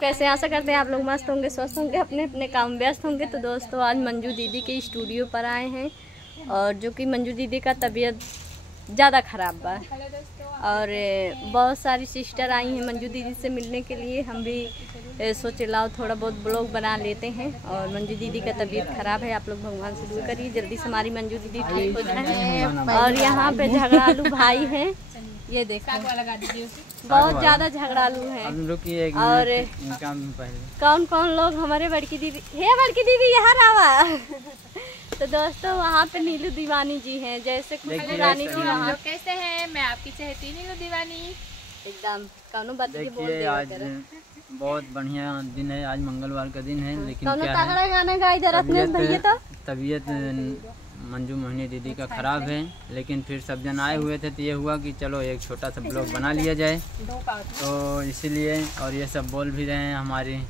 कैसे आशा करते हैं आप लोग मस्त होंगे, स्वस्थ होंगे, अपने अपने काम व्यस्त होंगे। तो दोस्तों आज मंजू दीदी के स्टूडियो पर आए हैं और जो कि मंजू दीदी का तबीयत ज़्यादा ख़राब बा और बहुत सारी सिस्टर आई हैं मंजू दीदी से मिलने के लिए। हम भी सोचे लाओ थोड़ा बहुत ब्लॉग बना लेते हैं और मंजू दीदी का तबीयत ख़राब है। आप लोग भगवान से दुआ करिए जल्दी से हमारी मंजू दीदी ठीक हो जाए। और यहाँ पे झगड़ालू भाई हैं, ये देखो बहुत ज़्यादा झगड़ालू हैं। और कौन कौन लोग हमारे बड़की दीदी बड़की दीदी यहाँ रहा। तो दोस्तों वहाँ पे नीलू दीवानी जी हैं, जैसे खुशबू रानी जी वहाँ। कैसे हैं? मैं आपकी चहेती नीलू दीवानी एकदम कौनो बात की बोल दे। आज बहुत बढ़िया दिन है, आज मंगलवार का दिन है, लेकिन क्या तगड़ा गाना गाई जरा भैया। तो तबीयत मंजू मोहिनी दीदी का ख़राब है, लेकिन फिर सब जन आए हुए थे तो ये हुआ कि चलो एक छोटा सा ब्लॉग बना लिया जाए। तो इसीलिए और ये सब बोल भी रहे हैं, हमारी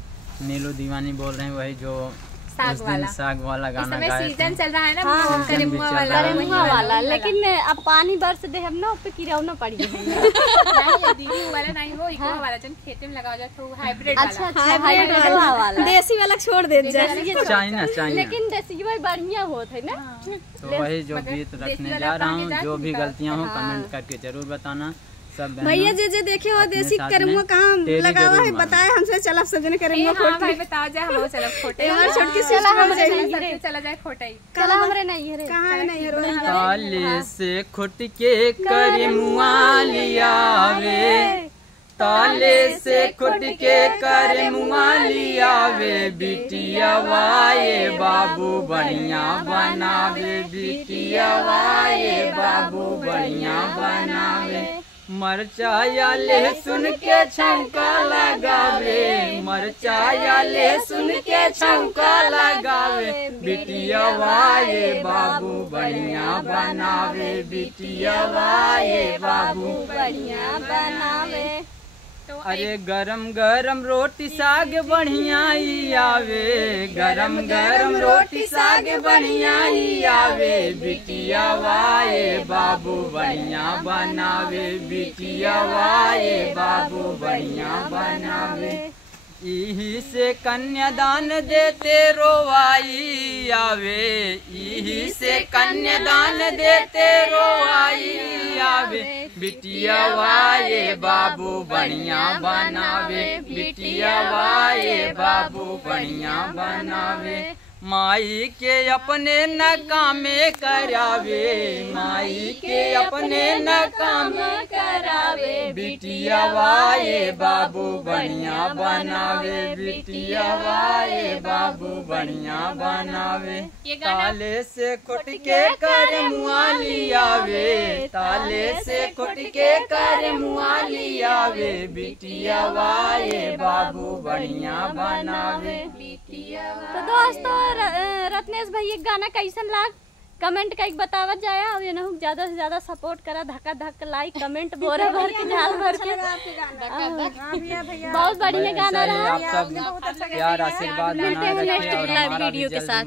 नीलू दीवानी बोल रहे हैं वही जो उस दिन साग वाला गाना गाया। सीजन चल रहा है ना, हाँ, करेमुआ वाला। लेकिन अब पानी बरस दे हम ना पे कीड़ा ना पड़ी है। नहीं दीदी वाला नहीं हो, इको वाला जन खेत में लगाओ जाए तो हाइब्रिड वाला। अच्छा हाइब्रिड वाला, देसी वाला छोड़ दे चाइना। लेकिन देसी वाला बढ़िया होता है ना। तो वही जो गीत रखने जा रहा हूँ, जो भी गलतियाँ हो कमेंट करके जरूर बताना। भैया जे देखे हो देसी करेमुआ कहाँ लगा हुआ है बताए हमसे। चल सब जने करेमुआ खोट भाई बताओ जाए हम चलो खोटे। हमारी छोटकी सिस्टर चला जाए खोटे। चला हमरे नहीं है कहाँ है नहीं है। ताले से खोट के करेमुआ लिया वे, ताले से खोट के करेमुआ लिया वे, बिटिया वाये बाबू बढ़िया बनावे, बिटिया वाये बाबू बढ़िया बनावे। मरचा या लहसुन के छौंका लगावे, मरचा या लहसुन के छौंका लगावे, बिटिया वाये बाबू बढ़िया बनावे, बिटिया वाये बाबू बढ़िया बनावे। अरे गरम गरम रोटी साग बढ़िया ही आवे, गरम गरम रोटी साग बढ़िया ही आवे, बिटिया वाये बाबू बढ़िया बनावे, बिटिया वाये बाबू बढ़िया बनावे। यही से कन्यादान देते रोवाई आवे, यही से कन्यादान देते रोवाई आवे, बिटिया वाये बाबू बढ़िया बनावे, बिटिया वाये बाबू बढ़िया बनावे। माई के अपने न कामे करावे, माई के अपने न कामे करावे, बिटिया वाये बाबू बढ़िया बनावे, बिटिया वाये बाबू बढ़िया बनावे। ताले से खोट के करेमुआ लियावे, ताले से खोट के करेमुआ लियावे, बिटिया वाये बाबू बढ़िया बनावे, बिटिया। तो दोस्तों रत्नेश भैया गाना कैसन लाग कमेंट का बतावत जाए और ये ना ज्यादा से ज्यादा सपोर्ट करा, धक्का धक्का लाइक कमेंट बोरा भर के झाल भर के। बहुत बढ़िया गाना रहा। आप सब प्यार आशीर्वाद मिलते हैं नेक्स्ट वीडियो के साथ।